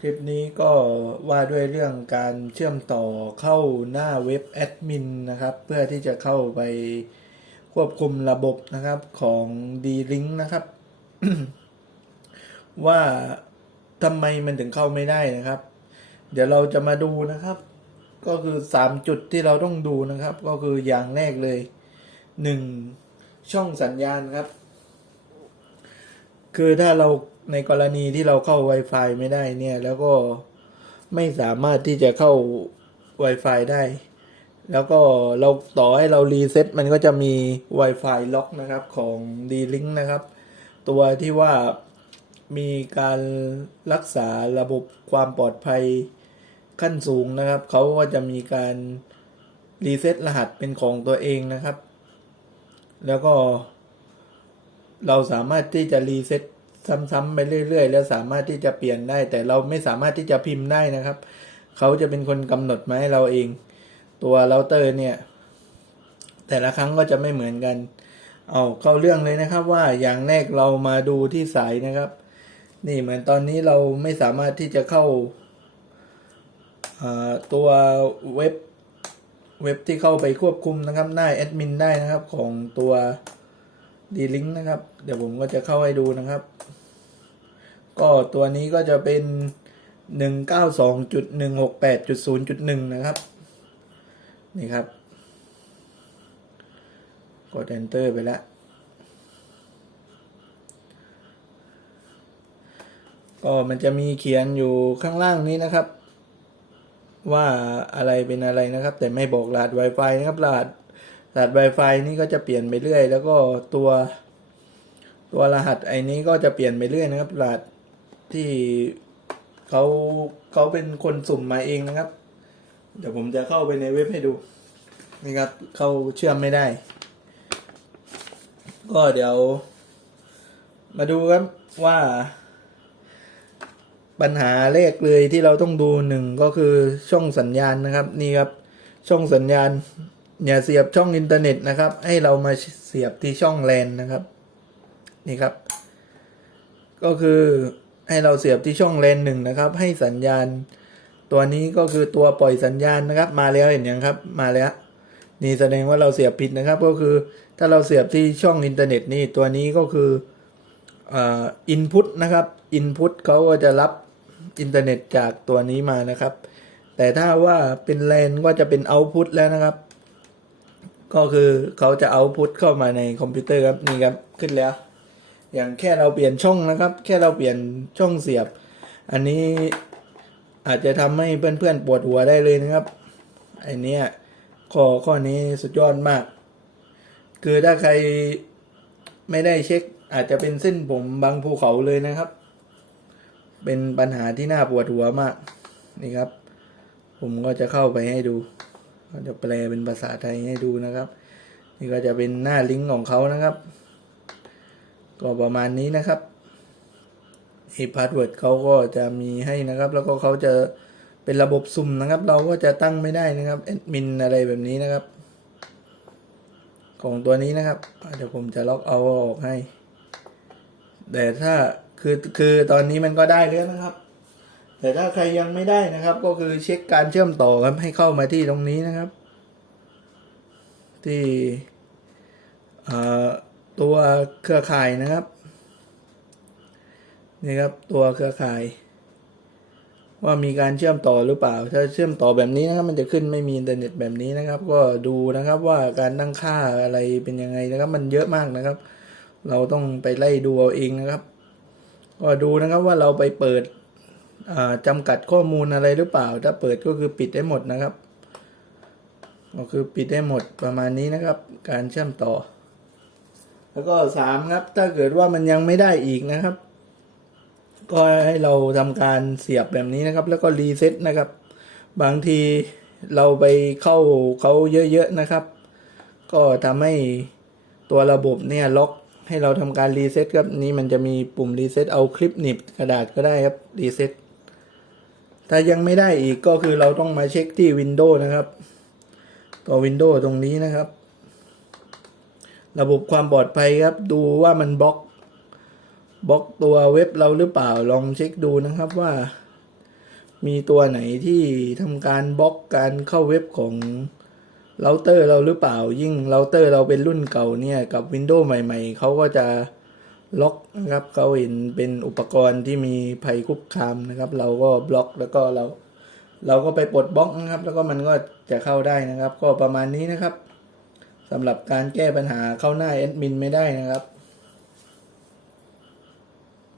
คลิปนี้ก็ว่าด้วยเรื่องการเชื่อมต่อเข้าหน้าเว็บแอดมินนะครับ เพื่อที่จะเข้าไปควบคุมระบบนะครับของ D-Link นะครับ ว่าทำไมมันถึงเข้าไม่ได้นะครับ เดี๋ยวเราจะมาดูนะครับ ก็คือสามจุดที่เราต้องดูนะครับ ก็คืออย่างแรกเลยหนึ่งช่องสัญญาณครับ คือถ้าเรา ในกรณีที่เราเข้า Wi-Fi ไม่ได้เนี่ย แล้วก็ไม่สามารถที่จะเข้า Wi-Fi ได้ แล้วก็เราต่อให้เรารีเซ็ตมันก็จะมี Wi-Fi ล็อกนะครับของ D-Link นะครับ ตัวที่ว่ามีการรักษาระบบความปลอดภัยขั้นสูงนะครับ เขาก็จะมีการรีเซ็ตรหัสเป็นของตัวเองนะครับ แล้วก็ เราสามารถที่จะรีเซ็ต ซ้ำๆไปเรื่อย ๆ แล้วสามารถที่จะเปลี่ยนได้ แต่เราไม่สามารถที่จะพิมพ์ได้นะครับ เขาจะเป็นคนกำหนดมาให้เราเอง ตัวเราเตอร์เนี่ย แต่ละครั้งก็จะไม่เหมือนกัน เอาเข้าเรื่องเลยนะครับว่าอย่างแรกเรามาดูที่สายนะครับ นี่เหมือนตอนนี้เราไม่สามารถที่จะเข้าาตัวเว็บเว็บที่เข้าไปควบคุมนะครับหน้าแอดมินได้นะครับของตัว ดีลิงก์นะครับ เดี๋ยวผมก็จะเข้าให้ดูนะครับ ก็ตัวนี้ก็จะเป็นหนึ่งเก้าสองจุดหนึ่งหกแปดจุดศูนย์จุดหนึ่งนะครับ นี่ครับ กด enter ไปแล้ว ก็มันจะมีเขียนอยู่ข้างล่างนี้นะครับ ว่าอะไรเป็นอะไรนะครับ แต่ไม่บอกรหัส Wi-Fi นะครับรหัส รหัส Wi-Fi นี่ก็จะเปลี่ยนไปเรื่อย แล้วก็ตัว ตัวรหัสไอ้นี้ก็จะเปลี่ยนไปเรื่อยนะครับรหัสที่เขาเขาเป็นคนสุ่มมาเองนะครับ เดี๋ยวผมจะเข้าไปในเว็บให้ดูนี่ครับเข้าเชื่อมไม่ได้ ก็เดี๋ยว มาดูครับว่า ปัญหาแรกเลยที่เราต้องดูหนึ่งก็คือช่องสัญญาณนะครับ นี่ครับ ช่องสัญญาณ อย่าเสียบช่องอินเทอร์เน็ตนะครับ ให้เรามาเสียบที่ช่องแลนนะครับ นี่ครับ ก็คือให้เราเสียบที่ช่องแลนหนึ่งนะครับ ให้สัญญาณ ตัวนี้ก็คือตัวปล่อยสัญญาณนะครับ มาแล้วเห็นยังครับ มาแล้ว นี่แสดงว่าเราเสียบผิดนะครับ ก็คือถ้าเราเสียบที่ช่องอินเทอร์เน็ตนี่ตัวนี้ก็คืออินพุตนะครับอินพุตเขาก็จะรับอินเทอร์เน็ตจากตัวนี้มานะครับ แต่ถ้าว่าเป็นแลนก็จะเป็นเอาพุตแล้วนะครับ ก็คือเขาจะเอาพุตเข้ามาในคอมพิวเตอร์ครับนี่ครับขึ้นแล้ว อย่างแค่เราเปลี่ยนช่องนะครับ แค่เราเปลี่ยนช่องเสียบ อันนี้อาจจะทำให้เพื่อนๆปวดหัวได้เลยนะครับไอเนี้ยข้อข้อนี้สุดยอดมาก คือถ้าใครไม่ได้เช็ค อาจจะเป็นเส้นผมบางภูเขาเลยนะครับ เป็นปัญหาที่น่าปวดหัวมากนี่ครับ ผมก็จะเข้าไปให้ดู ก็จะแปลเป็นภาษาไทยให้ดูนะครับ นี่ก็จะเป็นหน้าลิงก์ของเขานะครับ ก็ประมาณนี้นะครับอีพาสเวิร์ดเขาก็จะมีให้นะครับ แล้วก็เขาจะเป็นระบบสุ่มนะครับ เราก็จะตั้งไม่ได้นะครับแอดมินอะไรแบบนี้นะครับ ของตัวนี้นะครับเดี๋ยวผมจะล็อกเอาออกให้ แต่ถ้าคือคือตอนนี้มันก็ได้แล้วนะครับ แต่ถ้าใครยังไม่ได้นะครับ ก็คือเช็คการเชื่อมต่อครับให้เข้ามาที่ตรงนี้นะครับ ที่ตัวเครือข่ายนะครับนี่ครับตัวเครือข่าย ว่ามีการเชื่อมต่อหรือเปล่า ถ้าเชื่อมต่อแบบนี้นะครับ มันจะขึ้นไม่มีอินเทอร์เน็ตแบบนี้นะครับ ก็ดูนะครับว่าการตั้งค่าอะไรเป็นยังไงนะครับ มันเยอะมากนะครับ เราต้องไปไล่ดูเอาเองนะครับ ก็ดูนะครับว่าเราไปเปิด จำกัดข้อมูลอะไรหรือเปล่า ถ้าเปิดก็คือปิดได้หมดนะครับ ก็คือปิดได้หมดประมาณนี้นะครับ การเชื่อมต่อ แล้วก็สามครับ ถ้าเกิดว่ามันยังไม่ได้อีกนะครับ ก็ให้เราทำการเสียบแบบนี้นะครับ แล้วก็รีเซ็ตนะครับ บางทีเราไปเข้าเขาเยอะๆนะครับ ก็ทำให้ตัวระบบเนี่ยล็อกให้เราทำการรีเซ็ตครับ นี่มันจะมีปุ่มรีเซ็ตเอาคลิปหนีบกระดาษก็ได้ครับรีเซ็ต ถ้ายังไม่ได้อีกก็คือเราต้องมาเช็คที่ Windows นะครับ ตัว Windows ตรงนี้นะครับ ระบบความปลอดภัยครับ ดูว่ามันบล็อกบล็อกตัวเว็บเราหรือเปล่าลองเช็คดูนะครับว่า มีตัวไหนที่ทำการบล็อกการเข้าเว็บของเราเตอร์เราหรือเปล่ายิ่งเราเตอร์เราเป็นรุ่นเก่าเนี่ยกับ Windows ใหม่ ๆเขาก็จะ ล็อกนะครับเขาเห็นเป็นอุปกรณ์ที่มีภัยคุกคามนะครับ เราก็บล็อกแล้วก็เรา เราก็ไปปลดบล็อกนะครับ แล้วก็มันก็จะเข้าได้นะครับ ก็ประมาณนี้นะครับสำหรับการแก้ปัญหาเข้าหน้าแอดมินไม่ได้นะครับ